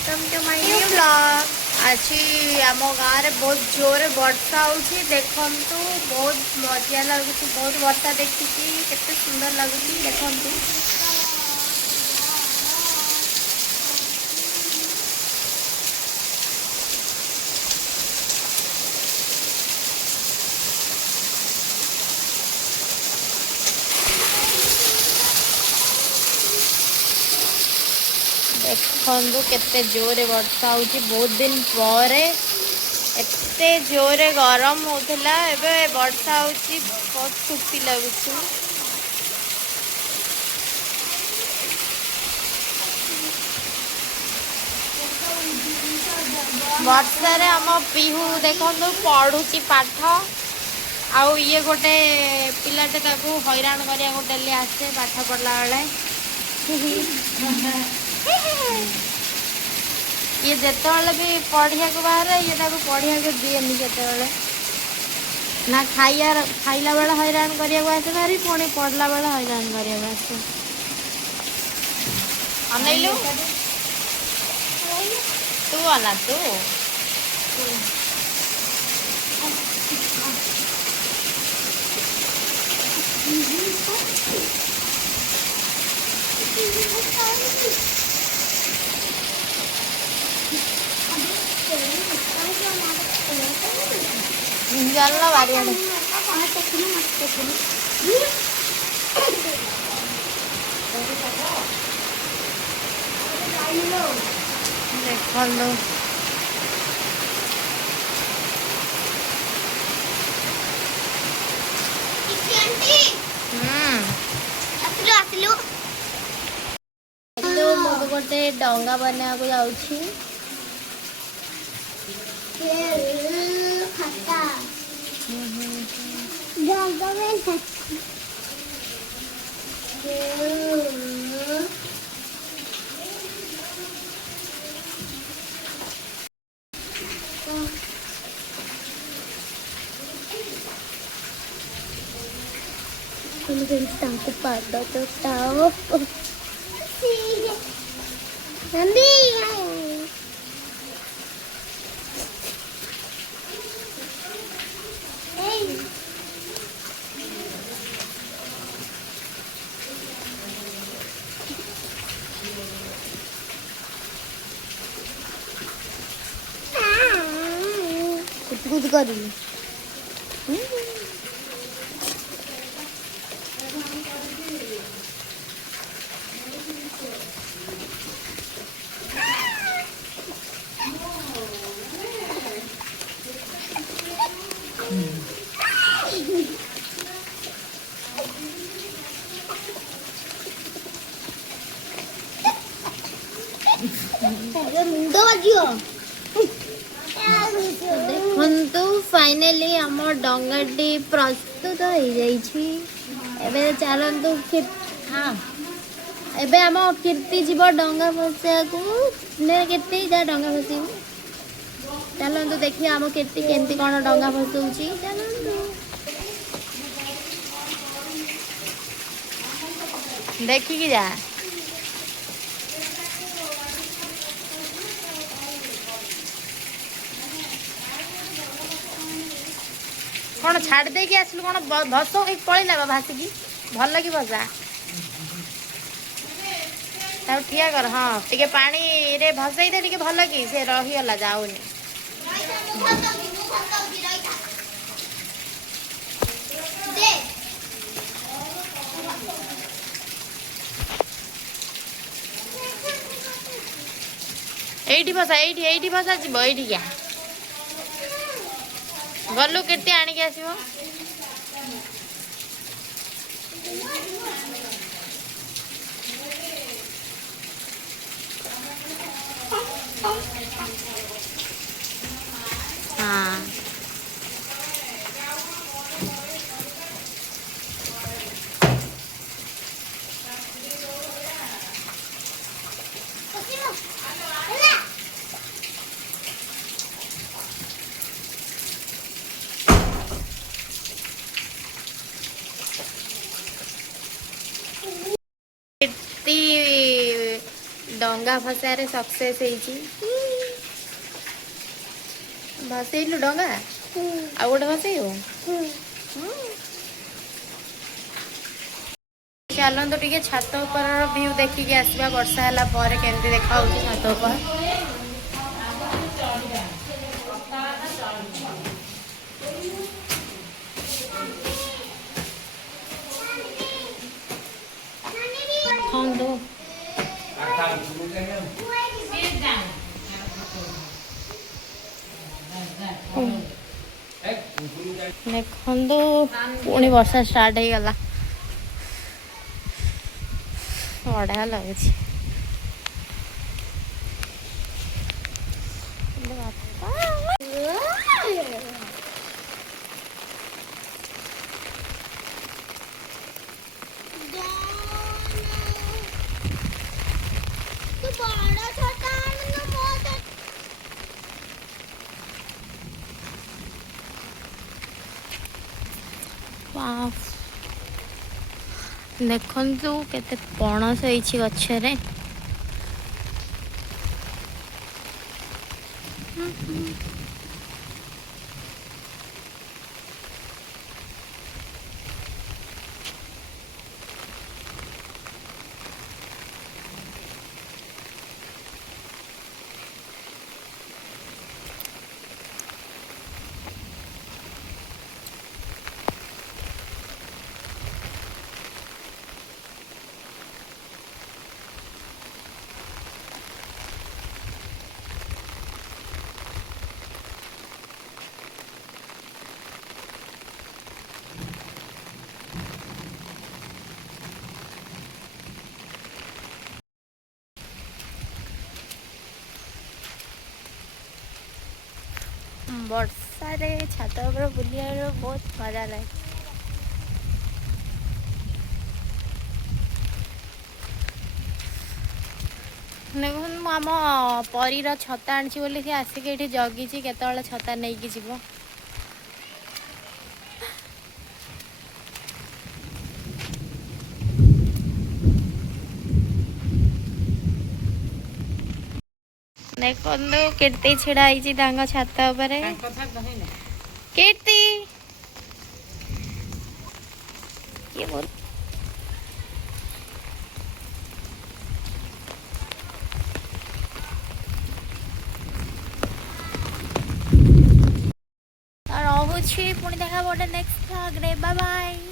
Welcome to my new blog. आज आम गाँव में बहुत जोर वर्षा होची देखंतु बहुत मजा लगुच बहुत वर्षा देखी केते सुंदर लगुच देखंतु। देखु केते जोरे वर्षा होची बहुत दिन पर एते जोरे गरम होता एबे वर्षा होची बहुत खुशी लगुची। वर्षा रे हम पिहू देखो पढ़ुची पाठ आउ ये गोटे पिलाटे ताकू हैरान करिया को डेली आसे पाठ पढ़ला बेले ये जिते भी पढ़िया को बाहर ये पढ़िया को दिएनि केते ना खाइला बेला हैरान करिया को आसे भारी पुणी पढ़ला बेला हैरान करिया को आसे। अनैलु तू अना तू जानला बारी आने देखो लो गोटे डंगा बना को जाउछि तांको पाडो तो ताओ नंदी कुछ कर मुंडो बाजियो देखु फाइनली आम डंगाटी प्रस्तुत हो जाइए। एबे चलतु हाँ एबे आम कीर्ति जीव डंगा फसा को केते जा डंगा फसी चलतु देखिए आम कीर्ति केमती कौन डंगा फसाऊँच चलतु देखिकी जा कौन छाड़ दे कि आसलु कौन भस पड़ेगा भासिकी भल कि भसा ठिया कर हाँ टे पानी रे भसई दे टे भल कि से रहीगला जाऊनी एठी भसा एठी भसा जीव एठी क्या गलु कीर्ति आणिक आसो हाँ डंगा फसारे सक्सेस भसैलु डंगा आ गोटे भसैबू चलत टे छात उपर व्यू देखिकी आसवा वर्षा है केमती देखा छात उपर देखो पुणी वर्षा स्टार्ट हो गला बढ़िया लगे देखु केते पणस होइछि गछरे वर्षा रे छात उपर बुलिया बहुत मजा लगे देखो आम परीर छता आनी बोली सी आसिक ये जगी केत छता नहीं कि जीव देखो कीर्ति छिड़ा छात उपर कीर्ति ये बोल रहुछि पुणी देखा गोटे नेक्स्ट व्लॉग रे बाय बाय।